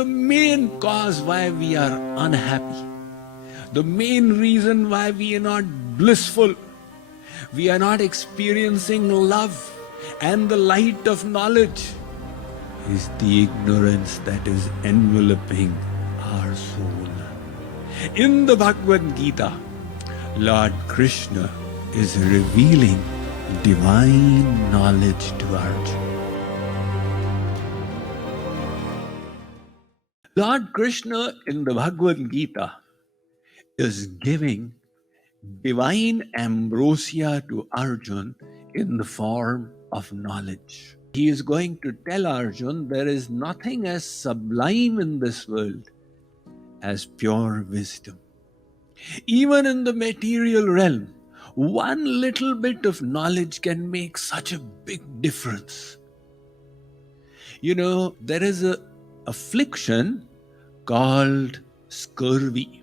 the main cause why we are unhappy, the main reason why we are not blissful, we are not experiencing love and the light of knowledge, is the ignorance that is enveloping our soul. In the Bhagavad Gita, Lord Krishna is revealing divine knowledge to Arjun. Lord Krishna in the Bhagavad Gita is giving divine ambrosia to Arjun in the form of knowledge. He is going to tell Arjun there is nothing as sublime in this world as pure wisdom. Even in the material realm, one little bit of knowledge can make such a big difference. You know, there is an affliction called scurvy.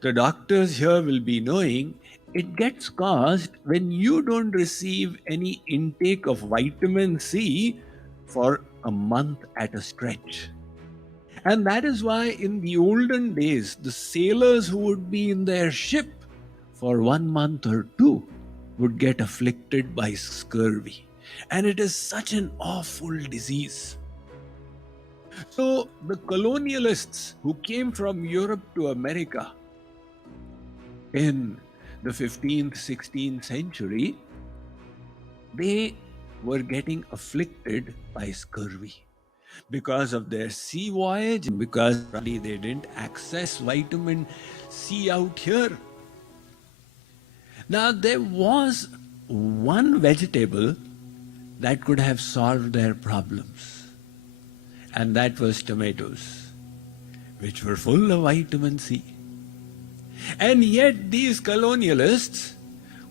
The doctors here will be knowing it gets caused when you don't receive any intake of vitamin C for a month at a stretch. And that is why in the olden days, the sailors who would be in their ship for 1 month or 2 would get afflicted by scurvy. And it is such an awful disease. So the colonialists who came from Europe to America in the 15th, 16th century, they were getting afflicted by scurvy because of their sea voyage, because they didn't access vitamin C out here. Now, there was one vegetable that could have solved their problems, and that was tomatoes, which were full of vitamin C. And yet these colonialists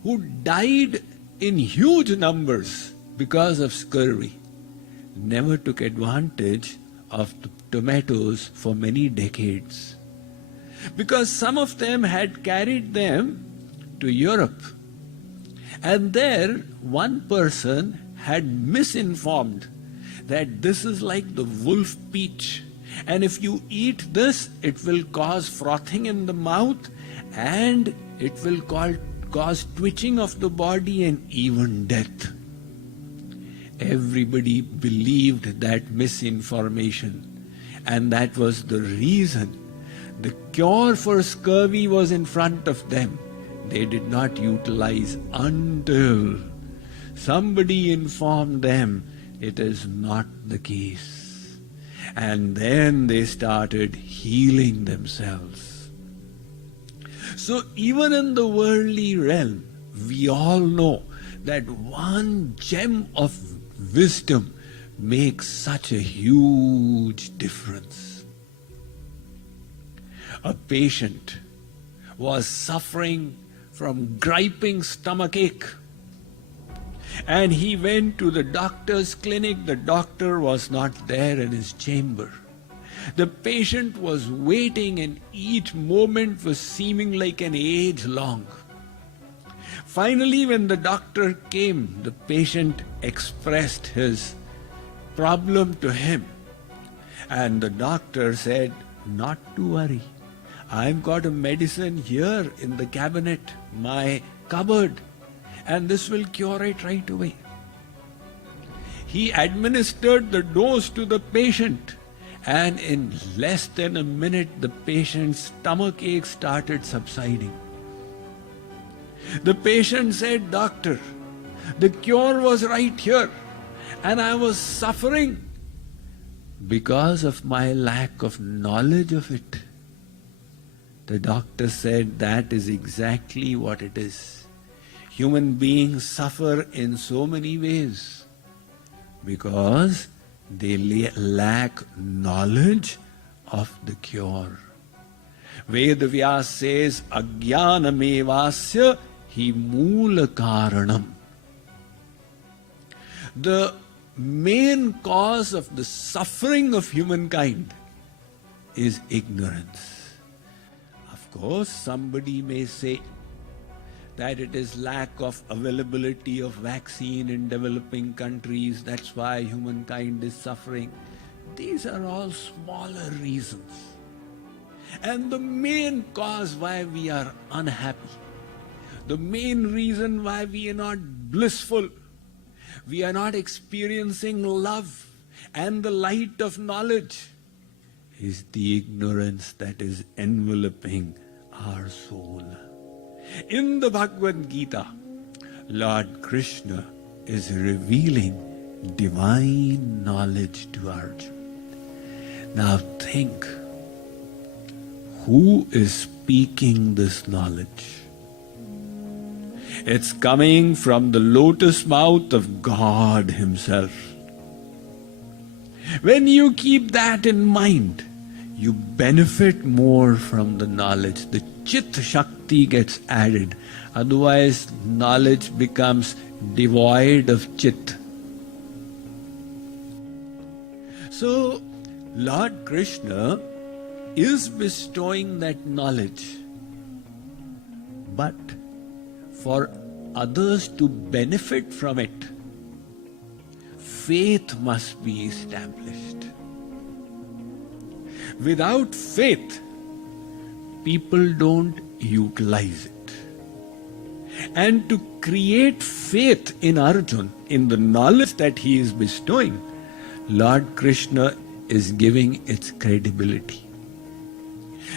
who died in huge numbers because of scurvy never took advantage of the tomatoes for many decades, because some of them had carried them to Europe, and there one person had misinformed that this is like the wolf peach, and if you eat this, it will cause frothing in the mouth and it will cause twitching of the body and even death. Everybody believed that misinformation, and that was the reason the cure for scurvy was in front of them. They did not utilize until somebody informed them it is not the case. And then they started healing themselves. So even in the worldly realm, we all know that one gem of wisdom makes such a huge difference. A patient was suffering from griping stomachache, and he went to the doctor's clinic. The doctor was not there in his chamber. The patient was waiting, and each moment was seeming like an age long. Finally, when the doctor came, the patient expressed his problem to him, and the doctor said, "Not to worry. I've got a medicine here in the cabinet, my cupboard, and this will cure it right away." He administered the dose to the patient, and in less than a minute, the patient's stomachache started subsiding. The patient said, "Doctor, the cure was right here, and I was suffering because of my lack of knowledge of it." The doctor said, "That is exactly what it is. Human beings suffer in so many ways because they lack knowledge of the cure." Vedavyas says, "Ajnanamevasya hi moola karanam." The main cause of the suffering of humankind is ignorance. Of course, somebody may say that it is lack of availability of vaccine in developing countries, that's why humankind is suffering. These are all smaller reasons. And the main cause why we are unhappy, the main reason why we are not blissful, we are not experiencing love and the light of knowledge, is the ignorance that is enveloping our soul. In the Bhagavad Gita, Lord Krishna is revealing divine knowledge to Arjun. Now think, who is speaking this knowledge? It's coming from the lotus mouth of God Himself. When you keep that in mind, you benefit more from the knowledge. The Chit Shakti gets added. Otherwise, knowledge becomes devoid of Chit. So, Lord Krishna is bestowing that knowledge. But for others to benefit from it, faith must be established. Without faith, people don't utilize it. And to create faith in Arjun, in the knowledge that he is bestowing, Lord Krishna is giving its credibility.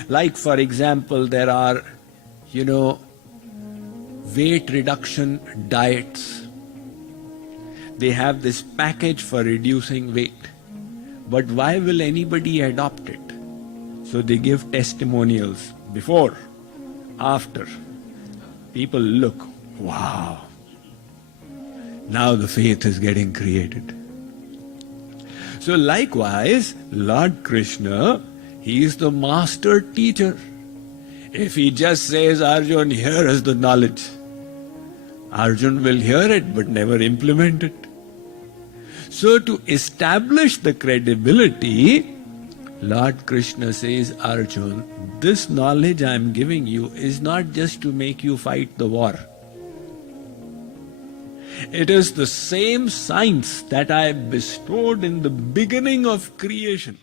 Like, for example, there are, weight reduction diets. They have this package for reducing weight. But why will anybody adopt it? So they give testimonials before, after. People look, wow, now the faith is getting created. So likewise, Lord Krishna, He is the master teacher. If He just says, Arjun, here is the knowledge, Arjun will hear it but never implement it. So to establish the credibility, Lord Krishna says, Arjun, this knowledge I am giving you is not just to make you fight the war. It is the same science that I bestowed in the beginning of creation.